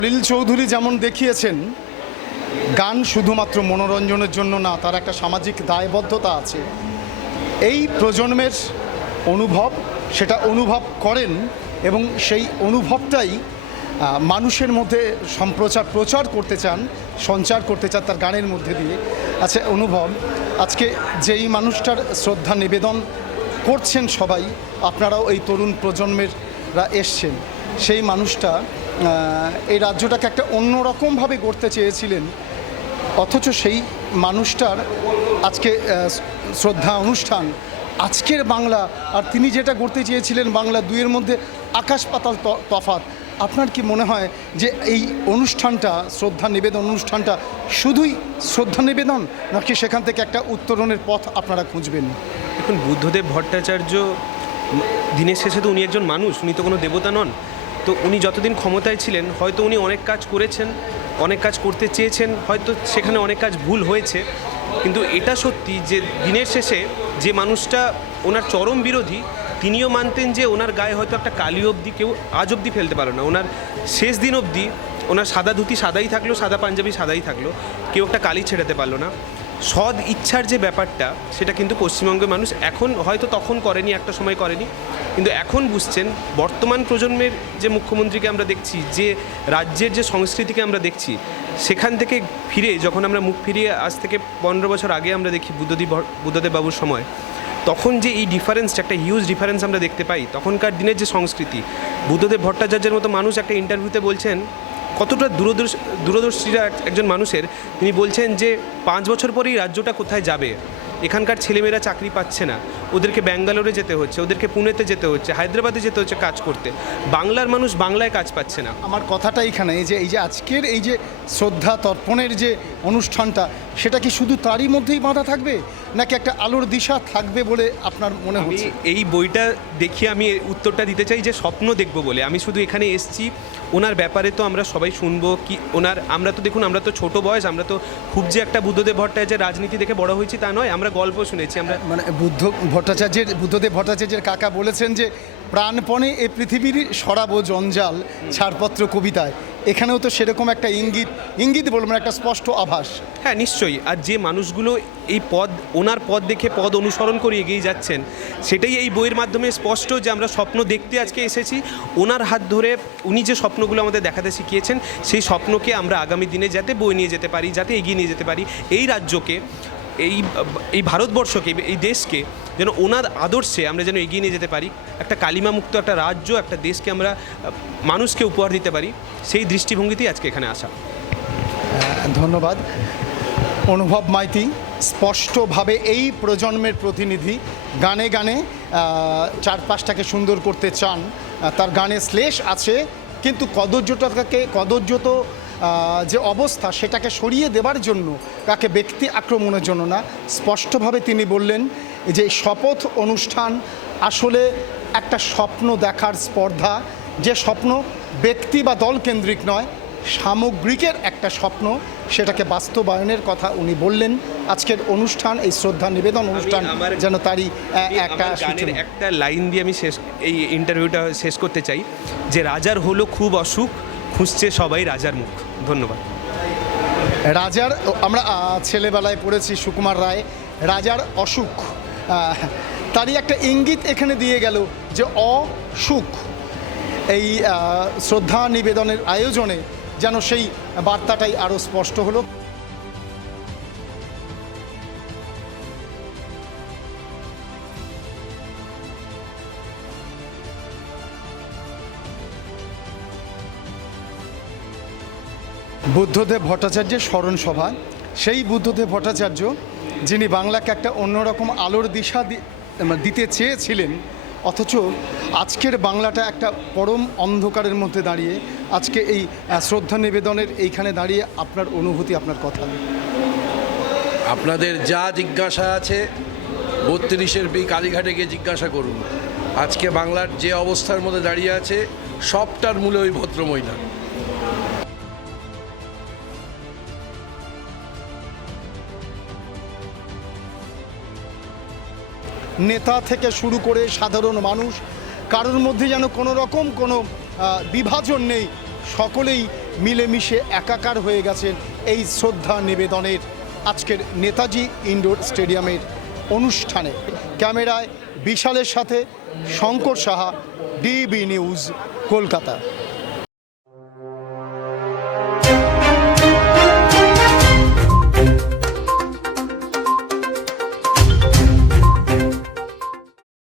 সলিল চৌধুরী যেমন দেখিয়েছেন, গান শুধুমাত্র মনোরঞ্জনের জন্য না, তার একটা সামাজিক দায়বদ্ধতা আছে। এই প্রজন্মের অনুভব, সেটা অনুভব করেন এবং সেই অনুভবটাই মানুষের মধ্যে প্রচার করতে চান, সঞ্চার করতে চান তার গানের মধ্যে দিয়ে। আচ্ছা অনুভব, আজকে যেই মানুষটার শ্রদ্ধা নিবেদন করছেন সবাই, আপনারাও এই তরুণ প্রজন্মেররা এসছেন, সেই মানুষটা এই রাজ্যটাকে একটা অন্যরকমভাবে গড়তে চেয়েছিলেন, অথচ সেই মানুষটার আজকে শ্রদ্ধা অনুষ্ঠান, আজকের বাংলা আর তিনি যেটা গড়তে চেয়েছিলেন বাংলা, দুইয়ের মধ্যে আকাশ পাতাল তফাৎ। আপনার কি মনে হয় যে এই অনুষ্ঠানটা, শ্রদ্ধা নিবেদন অনুষ্ঠানটা শুধুই শ্রদ্ধা নিবেদন, নাকি সেখান থেকে একটা উত্তরণের পথ আপনারা খুঁজবেন? এখন বুদ্ধদেব ভট্টাচার্য দিনের শেষে তো উনি একজন মানুষ, উনি তো কোনো দেবতা নন। তো উনি যতদিন ক্ষমতায় ছিলেন হয়তো উনি অনেক কাজ করেছেন, অনেক কাজ করতে চেয়েছেন, হয়তো সেখানে অনেক কাজ ভুল হয়েছে। কিন্তু এটা সত্যি যে দিনের শেষে যে মানুষটা ওনার চরম বিরোধী, তিনিও মানতেন যে ওনার গায়ে হয়তো একটা কালি অবধি কেউ আজ অবধি ফেলতে পারলো না। ওনার শেষ দিন অবধি ওনার সাদা ধুতি সাদাই থাকলো, সাদা পাঞ্জাবি সাদাই থাকলো, কেউ একটা কালি ছেড়াতে পারলো না। সৎ ইচ্ছার যে ব্যাপারটা, সেটা কিন্তু পশ্চিমবঙ্গের মানুষ এখন, হয়তো তখন করেনি, একটা সময় করেনি, কিন্তু এখন বুঝছেন। বর্তমান প্রজন্মের যে মুখ্যমন্ত্রীকে আমরা দেখছি, যে রাজ্যের যে সংস্কৃতিকে আমরা দেখছি, সেখান থেকে ফিরে যখন আমরা মুখ ফিরিয়ে আজ থেকে 15 বছর আগে আমরা দেখি বুদ্ধদেব বাবুর সময়, তখন যে এই ডিফারেন্সটা, একটা হিউজ ডিফারেন্স আমরা দেখতে পাই। তখনকার দিনের যে সংস্কৃতি, বুদ্ধদেব ভট্টাচার্যের মতো মানুষ একটা ইন্টারভিউতে বলছেন কতটা দূরদর্শীরা একজন মানুষের, তিনি বলছেন যে 5 বছর পরেই রাজ্যটা কোথায় যাবে। এখানকার ছেলেমেয়েরা চাকরি পাচ্ছে না, ওদেরকে ব্যাঙ্গালোরে যেতে হচ্ছে, ওদেরকে পুনেতে যেতে হচ্ছে, হায়দ্রাবাদে যেতে হচ্ছে কাজ করতে। বাংলার মানুষ বাংলায় কাজ পাচ্ছে না। আমার কথাটা এখানে, এই যে আজকের এই যে শ্রদ্ধা তর্পণের যে অনুষ্ঠানটা, সেটা কি শুধু তারই মধ্যেই বাঁধা থাকবে, নাকি একটা আলোর দিশা থাকবে বলে আপনার মনে হচ্ছে? এই বইটা দেখিয়ে আমি উত্তরটা দিতে চাই যে স্বপ্ন দেখব বলে। আমি শুধু এখানে এসেছি, ওনার ব্যাপারে তো আমরা সবাই শুনবো কি ওনার, আমরা তো দেখুন, আমরা তো ছোট বয়স, আমরা তো খুব যে একটা বুদ্ধদেব ভট্টাচার্যের রাজনীতি দেখে বড় হয়েছি তা নয়, আমরা গল্প শুনেছি। আমরা মানে বুদ্ধদেব ভট্টাচার্যের কাকা বলেছেন যে প্রাণপণে এ পৃথিবীর সরাবো জঞ্জাল ছাড়পত্র কবিতায়। এখানেও তো সেরকম একটা ইঙ্গিত বলবো না, একটা স্পষ্ট আভাস। হ্যাঁ নিশ্চয়ই। আর যে মানুষগুলো এই ওনার পথ দেখে পথ অনুসরণ করে এগিয়ে যাচ্ছেন, সেটাই এই বইয়ের মাধ্যমে স্পষ্ট যে আমরা স্বপ্ন দেখতে আজকে এসেছি। ওনার হাত ধরে উনি যে স্বপ্নগুলো আমাদের দেখাতে শিখিয়েছেন, সেই স্বপ্নকে আমরা আগামী দিনে যাতে বই নিয়ে যেতে পারি, যাতে এগিয়ে নিয়ে যেতে পারি, এই রাজ্যকে, এই ভারতবর্ষকে, এই দেশকে যেন ওনার আদর্শে আমরা যেন এগিয়ে নিয়ে যেতে পারি, একটা কালিমামুক্ত একটা রাজ্য, একটা দেশকে আমরা মানুষকে উপহার দিতে পারি, সেই দৃষ্টিভঙ্গিতেই আজকে এখানে আসা। ধন্যবাদ। অনুভব মাইতি স্পষ্টভাবে এই প্রজন্মের প্রতিনিধি, গানে গানে চারপাশটাকে সুন্দর করতে চান, তার গানে শ্লেষ আছে, কিন্তু কদর্যত যে অবস্থা, সেটাকে সরিয়ে দেবার জন্য, তাকে ব্যক্তি আক্রমণের জন্য না, স্পষ্টভাবে তিনি বললেন যে শপথ অনুষ্ঠান আসলে একটা স্বপ্ন দেখার স্পর্ধা, যে স্বপ্ন ব্যক্তি বা দল কেন্দ্রিক নয়, সামগ্রিকের একটা স্বপ্ন, সেটাকে বাস্তবায়নের কথা উনি বললেন। আজকের অনুষ্ঠান, এই শ্রদ্ধা নিবেদন অনুষ্ঠান যেন তারই একটা লাইন দিয়ে আমি এই ইন্টারভিউটা শেষ করতে চাই, যে রাজার হলো খুব অসুখ, খুঁজছে সবাই রাজার মুখ। ধন্যবাদ। রাজার, আমরা ছেলেবেলায় পড়েছি সুকুমার রায়, রাজার অসুখ, তারই একটা ইঙ্গিত এখানে দিয়ে গেল যে অসুখ। এই শ্রদ্ধা নিবেদনের আয়োজনে যেন সেই বার্তাটাই আরও স্পষ্ট হলো। বুদ্ধদেব ভট্টাচার্যের স্মরণ সভা, সেই বুদ্ধদেব ভট্টাচার্য যিনি বাংলাকে একটা অন্যরকম আলোর দিশা দিতে চেয়েছিলেন, অথচ আজকের বাংলাটা একটা পরম অন্ধকারের মধ্যে দাঁড়িয়ে, আজকে এই শ্রদ্ধা নিবেদনের এইখানে দাঁড়িয়ে আপনার অনুভূতি, আপনার কথা। আপনাদের যা জিজ্ঞাসা আছে 32-এর কালীঘাটে গিয়ে জিজ্ঞাসা করুন। আজকে বাংলার যে অবস্থার মধ্যে দাঁড়িয়ে আছে, সবটার মূলে ওই ভদ্রমহিলা। নেতা থেকে শুরু করে সাধারণ মানুষ, কারোর মধ্যে যেন কোনো রকম কোনো বিভাজন নেই, সকলেই মিলেমিশে একাকার হয়ে গেছেন এই শ্রদ্ধা নিবেদনের আজকের নেতাজি ইনডোর স্টেডিয়ামের অনুষ্ঠানে। ক্যামেরায় বিশালের সাথে শঙ্কর সাহা, ডিবি নিউজ, কলকাতা।